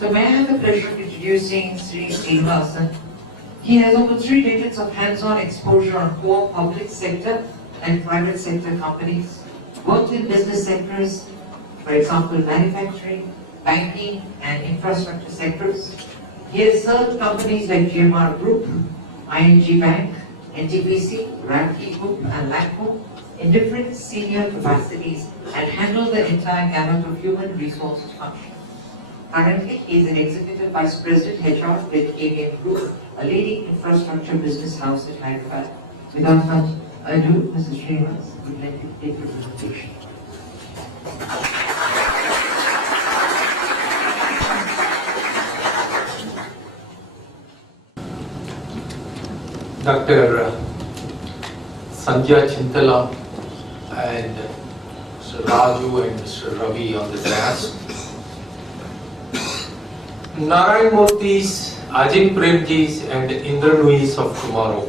So may I have the pleasure of introducing Srinivasan. He has over 3 decades of hands-on exposure on core public sector and private sector companies, worked in business sectors, for example, manufacturing, banking and infrastructure sectors. He has served companies like GMR Group, ING Bank, NTPC, Ramkey Group and LACO in different senior capacities and handled the entire gamut of human resources functions. Currently, he is an Executive Vice President HR with KMV Group, a leading infrastructure business house in Hyderabad. Without much ado, Mr. Srinivasan would like to take the presentation. Dr. Sandhya Chintala and Mr. Raju and Mr. Ravi on the dais. Narayan Murthy's, Ajin Premji's and Indranuis of tomorrow.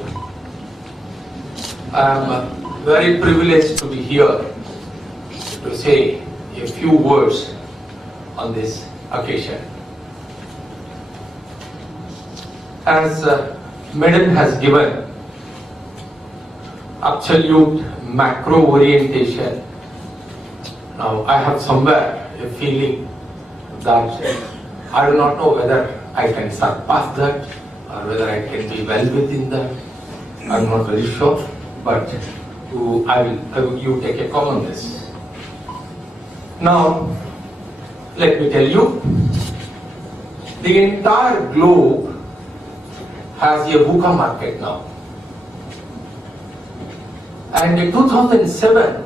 I am very privileged to be here to say a few words on this occasion. As Madam has given absolute macro orientation, now I have somewhere a feeling that I do not know whether I can surpass that or whether I can be well within that. I am not very sure, but you take a call on this. Now, let me tell you, the entire globe has a VUCA market now. And in 2007,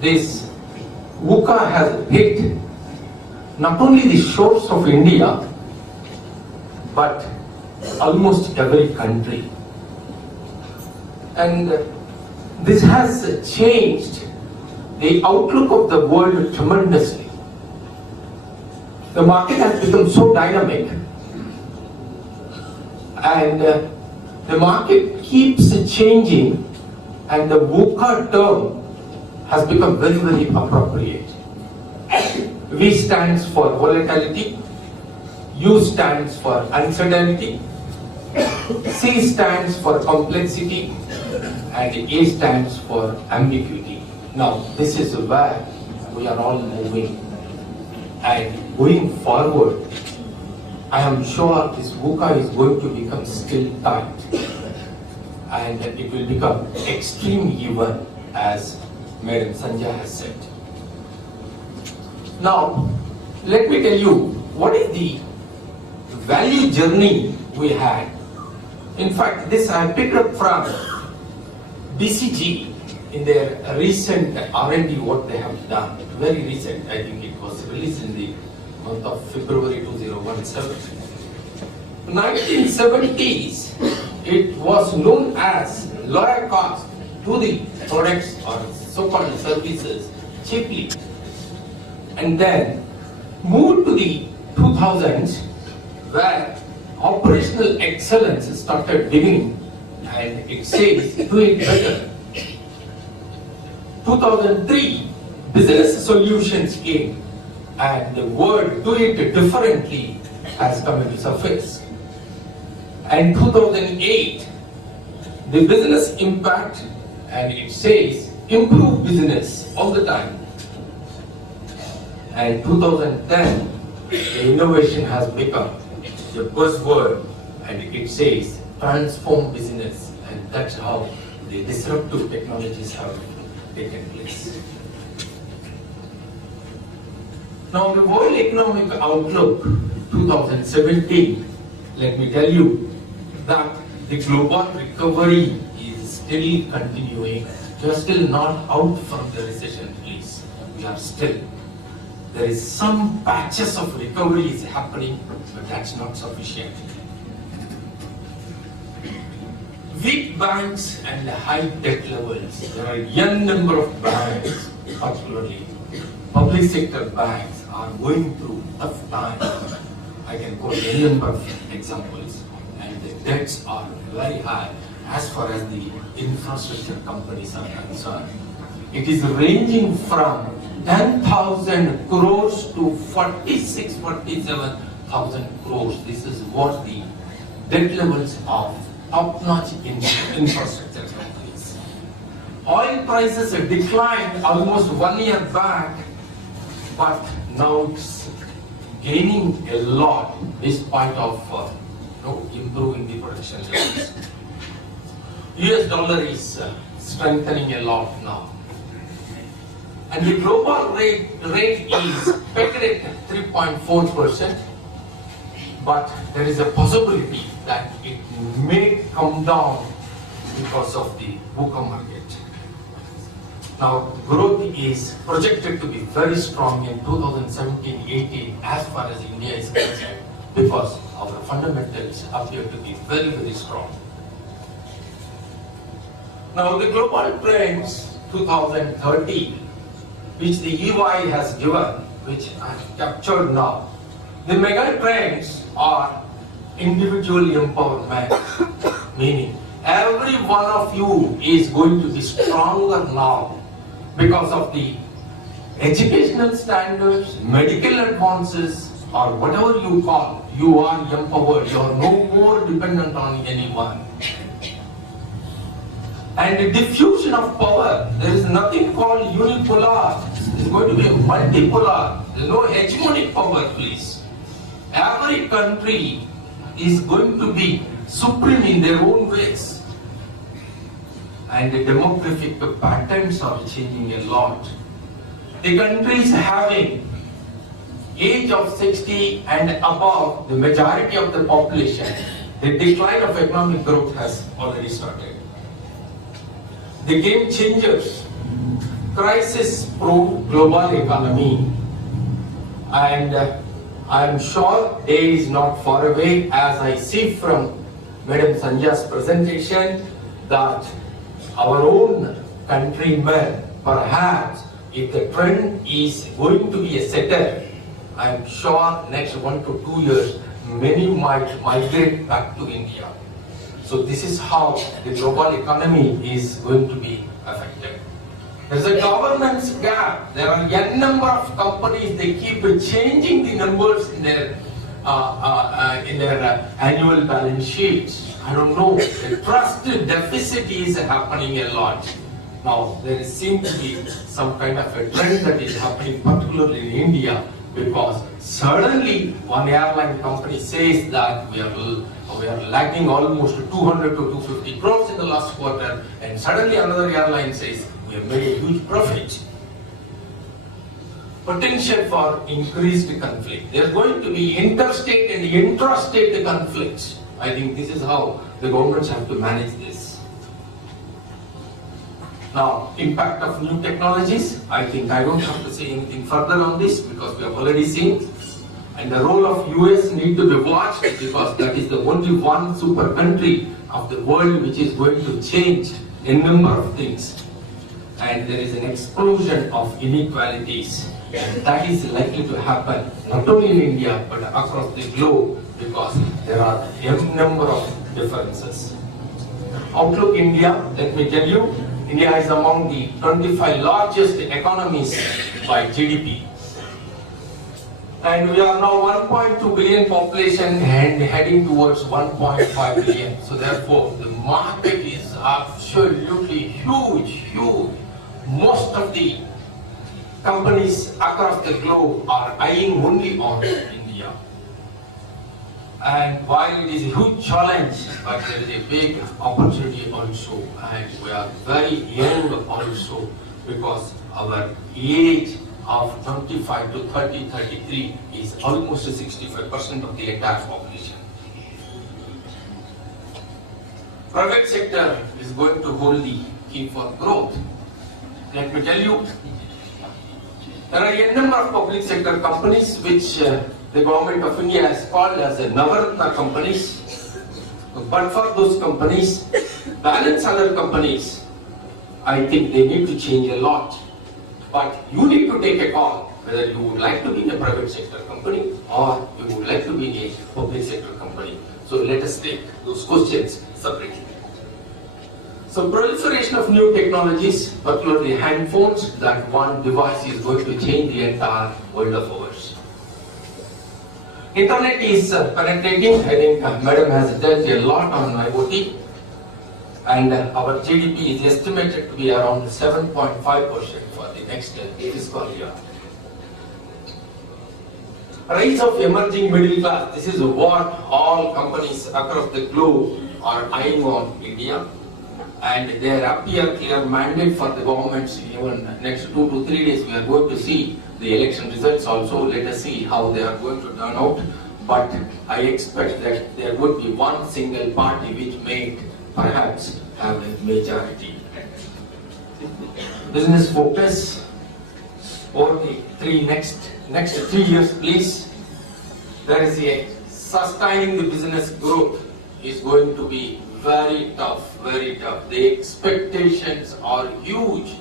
this VUCA has hit not only the shores of India, but almost every country. And this has changed the outlook of the world tremendously. The market has become so dynamic, and the market keeps changing, and the VUCA term has become very, very appropriate. V stands for volatility, U stands for uncertainty, C stands for complexity, and A stands for ambiguity. Now, this is where we are all moving, and going forward, I am sure this VUCA is going to become still tight, and it will become extreme even, as Madam Sandhya has said. Now, let me tell you what is the value journey we had. In fact, this I picked up from BCG in their recent R&D what they have done. Very recent, I think it was released in the month of February 2017. 1970s, it was known as lower cost to the products or so-called services cheaply. And then moved to the 2000s, where operational excellence started beginning, and it says do it better. 2003, business solutions came, and the word do it differently has come into surface. And 2008, the business impact, and it says improve business all the time. And 2010, the innovation has become the buzzword, and it says transform business, and that's how the disruptive technologies have taken place. Now, the World Economic Outlook 2017, let me tell you that the global recovery is still continuing. We are still not out from the recession, please. We are still. There is some patches of recovery is happening, but that's not sufficient. Weak banks and high debt levels. There are a young number of banks, particularly public sector banks, are going through tough times. I can quote a number of examples, and the debts are very high as far as the infrastructure companies are concerned. It is ranging from 10,000 crores to 47,000 crores. This is what the debt levels of top-notch infrastructure companies. Oil prices declined almost 1 year back, but now it's gaining a lot despite of improving the production levels. US dollar is strengthening a lot now. And the global rate is pegged at 3.4%, but there is a possibility that it may come down because of the VUCA market. Now, growth is projected to be very strong in 2017-18 as far as India is concerned, because our fundamentals appear to be very, very strong. Now, the global trends 2030, which the EY has given, which I have captured now, the mega trends are individual empowerment, meaning every one of you is going to be stronger now because of the educational standards, medical advances, or whatever you call. You are empowered, you are no more dependent on anyone. And the diffusion of power, there is nothing called unipolar. It's going to be multipolar. There is no hegemonic power, please. Every country is going to be supreme in their own ways. And the demographic patterns are changing a lot. The countries having age of 60 and above, the majority of the population, the decline of economic growth has already started. The game changers, crisis pro global economy, and I am sure day is not far away, as I see from Madam Sanjaya's presentation, that our own countrymen, perhaps if the trend is going to be a setter, I am sure next 1 to 2 years many might migrate back to India. So this is how the global economy is going to be affected. There's a governance gap. There are a number of companies, they keep changing the numbers in their annual balance sheets. I don't know, the trust deficit is happening a lot. Now, there seems to be some kind of a trend that is happening, particularly in India, because suddenly one airline company says that we are lacking almost 200 to 250 crores in the last quarter, and suddenly another airline says we have made a huge profit. Potential for increased conflict. There is going to be interstate and intrastate conflicts. I think this is how the governments have to manage this. Now, impact of new technologies. I think I don't have to say anything further on this because we have already seen. And the role of US need to be watched because that is the only one super country of the world which is going to change a number of things. And there is an explosion of inequalities. And that is likely to happen not only in India but across the globe because there are a number of differences. Outlook India, let me tell you, India is among the 25 largest economies by GDP. And we are now 1.2 billion population and heading towards 1.5 billion. So therefore, the market is absolutely huge. Most of the companies across the globe are eyeing only on India. And while it is a huge challenge, but there is a big opportunity also. And we are very young also because our age of 25 to 30, 33 is almost 65% of the entire population. Private sector is going to hold the key for growth. Let me tell you, there are a number of public sector companies which the government of India has called as a Navaratna companies. But for those companies, balance other companies, I think they need to change a lot. But you need to take a call whether you would like to be in a private sector company or you would like to be in a public sector company. So let us take those questions separately. So proliferation of new technologies, particularly handphones, that one device is going to change the entire world of ours. Internet is penetrating. I think Madam has dealt a lot on IoT, and our GDP is estimated to be around 7.5% for the next fiscal year. Rise of emerging middle class. This is what all companies across the globe are eyeing on India. And there appear clear mandate for the governments. Even next 2 to 3 days we are going to see the election results also. Let us see how they are going to turn out. But I expect that there would be one single party which may perhaps have a majority. Business focus over the next 3 years, please. There is a sustaining the business growth is going to be very tough, very tough. The expectations are huge,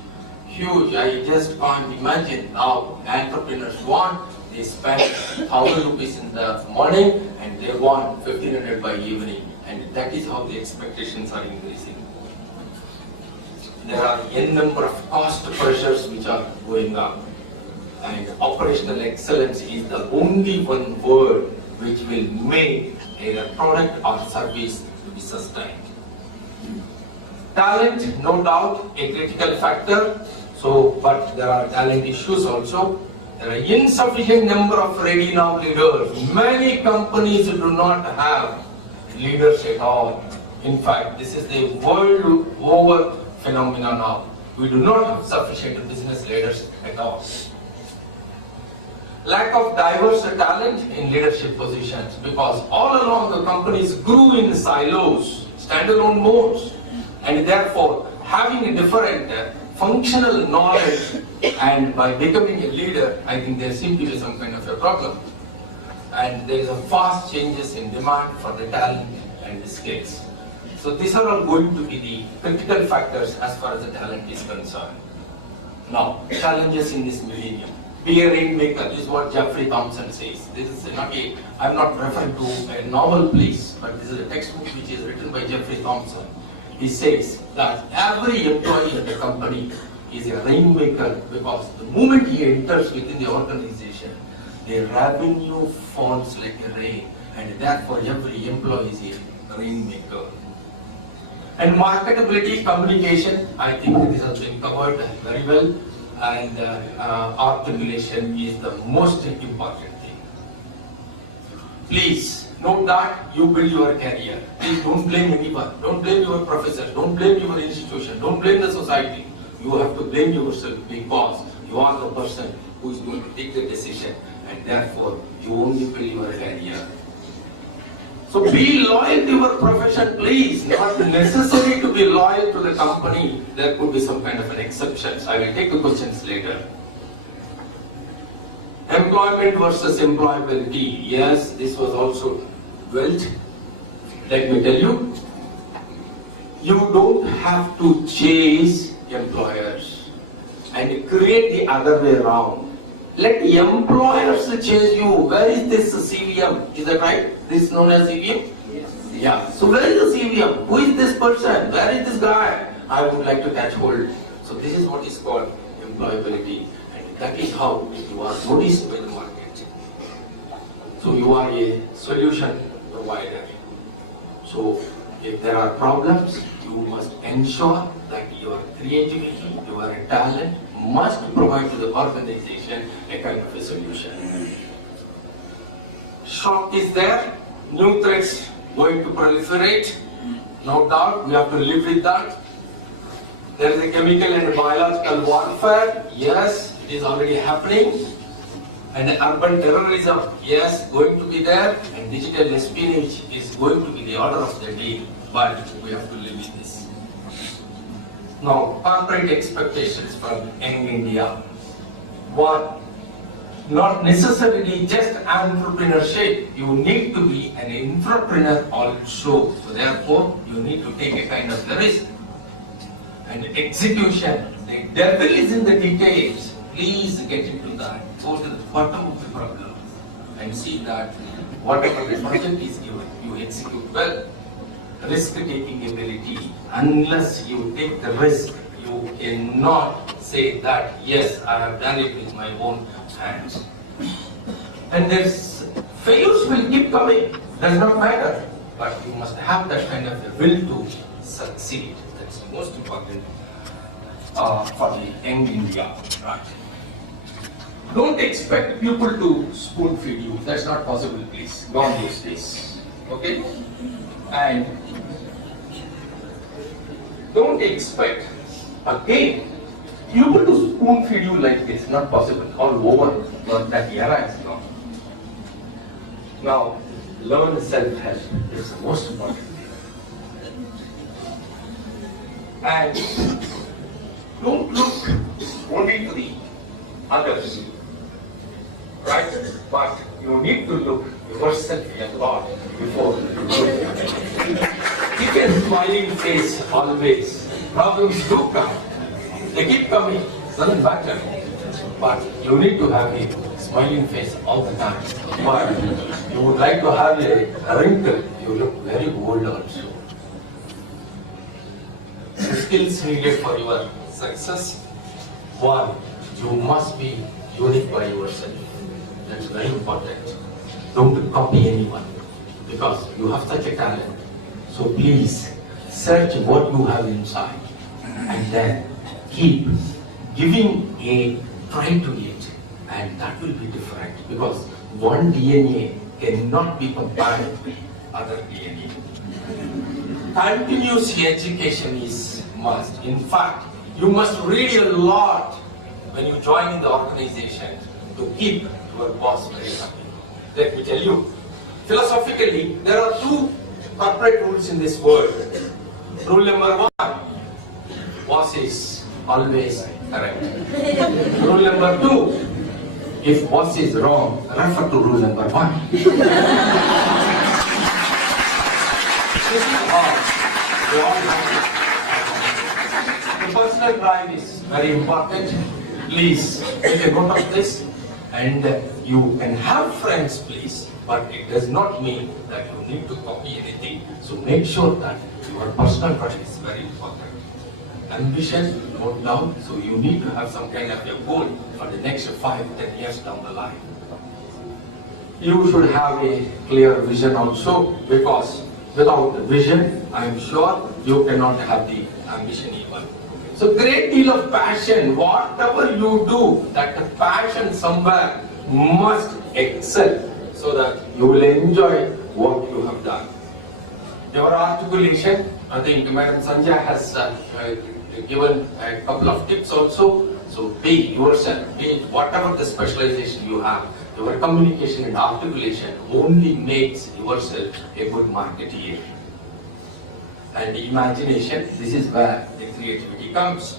huge. I just can't imagine now. Entrepreneurs want, they spend 1,000 rupees in the morning and they want 1,500 by evening. And that is how the expectations are increasing. There are n number of cost pressures which are going up. And operational excellence is the only one word which will make a product or service to be sustained. Talent, no doubt, a critical factor. But there are talent issues also. There are insufficient number of ready now leaders. Many companies do not have leaders at all. In fact, this is the world over phenomenon now. We do not have sufficient business leaders at all. Lack of diverse talent in leadership positions, because all along the companies grew in silos, standalone modes, and therefore having a different functional knowledge, and by becoming a leader, I think there seems to be some kind of a problem. And there is a fast changes in demand for the talent and the skills. So these are all going to be the critical factors as far as the talent is concerned. Now, challenges in this millennium. Be a rainmaker, this is what Jeffrey Thompson says. This is not I'm not referring to a novel, please, but this is a textbook which is written by Jeffrey Thompson. He says that every employee in the company is a rainmaker, because the moment he enters within the organization, the revenue falls like a rain, and therefore every employee is a rainmaker. And marketability, communication, I think this has been covered very well. And articulation is the most important thing. Please note that you build your career. Please don't blame anyone. Don't blame your professor. Don't blame your institution. Don't blame the society. You have to blame yourself, because you are the person who is going to take the decision, and therefore you only build your career. So be loyal to your profession, please. Not necessary to be loyal to the company. There could be some kind of an exception. I will take the questions later. Employment versus employability. Yes, this was also dwelt. Let me tell you, you don't have to chase employers and create the other way around. Let employers chase you. Where is this CVM? Is that right? This is known as CVM? Yes. Yeah. So where is the CVM? Who is this person? Where is this guy? I would like to catch hold. So this is what is called employability. And that is how you are noticed by the market. So you are a solution provider. So if there are problems, you must ensure that your creativity, your talent must provide to the organization a kind of a solution. Shock is there, new threats going to proliferate, no doubt, we have to live with that. There is a chemical and biological warfare, yes, it is already happening. And urban terrorism, yes, going to be there. And digital espionage is going to be the order of the day, but we have to live with this. Now, corporate expectations from young India. What? Not necessarily just entrepreneurship. You need to be an entrepreneur also. So therefore, you need to take a kind of risk. And execution. The devil is in the details. Please get into that. Go to the bottom of the problem and see that whatever the project is given, you execute well. risk-taking ability. Unless you take the risk, you cannot say that, yes, I have done it with my own hands. And there's failures will keep coming, does not matter. But you must have that kind of a will to succeed. That's the most important for the young India. Right. Don't expect people to spoon feed you. That's not possible, please. Gone those days. Okay? And don't expect, again, people to spoon feed you like this. Not possible. All over. But that era is gone. Now, learn self-help is the most important. And don't look only to the others, right? But you need to look yourself in God before you look. Keep a smiling face always. Problems do come. They keep coming. Doesn't matter. But you need to have a smiling face all the time. But you would like to have a wrinkle, you look very old also. The skills needed for your success. One, you must be unique by yourself. That's very important. Don't copy anyone because you have such a talent. So please search what you have inside and then keep giving a try to it, and that will be different because one DNA cannot be compared with other DNA. Continuous education is must. In fact, you must read a lot when you join in the organization to keep your boss very happy. Let me tell you, philosophically, there are two corporate rules in this world. Rule number one, boss is always correct. Rule number two, if boss is wrong, refer to rule number one. This is how we all have it. The personal drive is very important. Please take a note of this, and you can have friends, please, but it does not mean that you need to copy anything. So make sure that your personal drive is very important. Ambition, no doubt, so you need to have some kind of a goal for the next 5-10 years down the line. You should have a clear vision also, because without vision, I am sure you cannot have the ambition even. So great deal of passion, whatever you do, that passion somewhere must excel so that you will enjoy what you have done. Your articulation, I think Madam Sanjay has given a couple of tips also. So be yourself, be whatever the specialization you have. Your communication and articulation only makes yourself a good marketeer. And the imagination, this is where the creativity comes.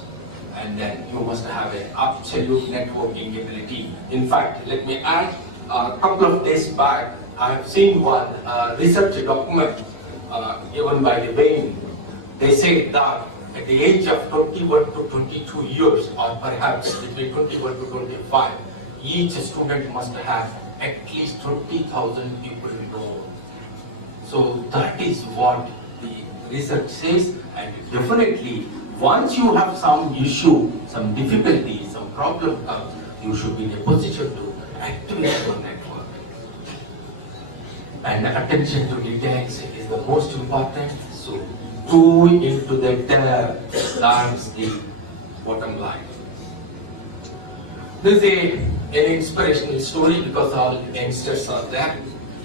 And then you must have an absolute networking ability. In fact, let me add, a couple of days back, I have seen one research document given by the Bain. They say that at the age of 21 to 22 years, or perhaps between 21 to 25, each student must have at least 20,000 people know. So that is what the research says, and definitely once you have some issue, some difficulty, some problem comes, you should be in a position to activate your network. And attention to details is the most important. So go into the depth, that's the bottom line. This is an inspirational story because all youngsters are there.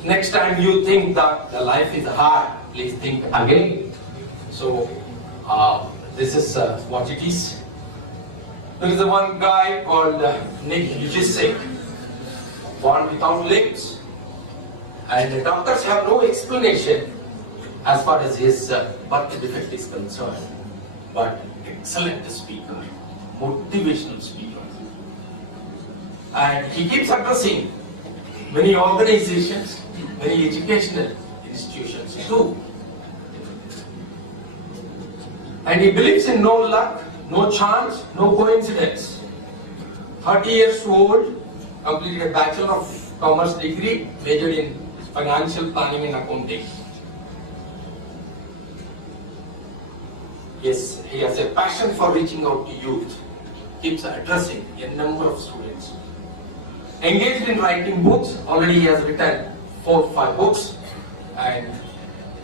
Next time you think that the life is hard, please think again. So this is what it is. There is one guy called Nick Vujicic, born without legs, and the doctors have no explanation as far as his birth defect is concerned. But excellent speaker, motivational speaker. And he keeps addressing many organizations, many educational institutions too. And he believes in no luck, no chance, no coincidence. 30 years old, completed a Bachelor of Commerce degree, majored in Financial Planning and Accounting. Yes, he has a passion for reaching out to youth, keeps addressing a number of students. Engaged in writing books, already he has written 4 or 5 books, and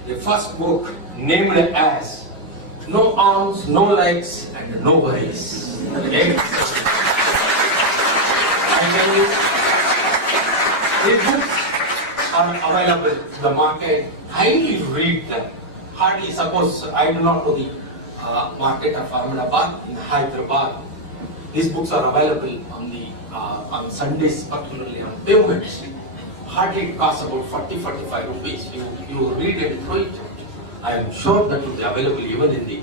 the first book named as No Arms, No Legs and No Worries. Okay? And then these books are available in the market. Highly read them. Hardly, suppose I do not know the market of Ahmedabad in Hyderabad. These books are available on Sundays, particularly on pavement. Hardly it costs about 40-45 rupees. You read and throw it. I am sure that will be available even in the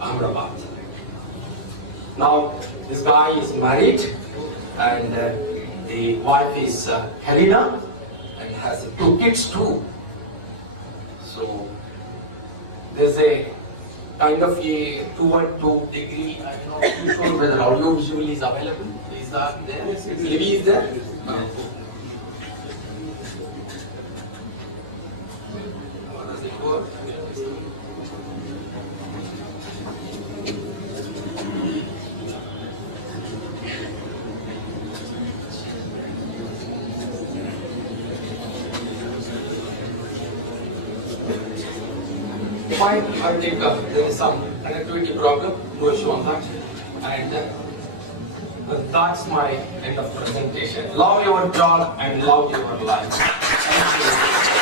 Ahmedabad. Now this guy is married, and the wife is Helena, and has 2 kids too. So there's a kind of a 212 degree. I'm not too sure whether audio visual is available. Is that there? Maybe is there? No. How does it work? Fine, I think there is some connectivity problem, no issue on that. And that's my end of presentation. Love your job and love your life. Thank you.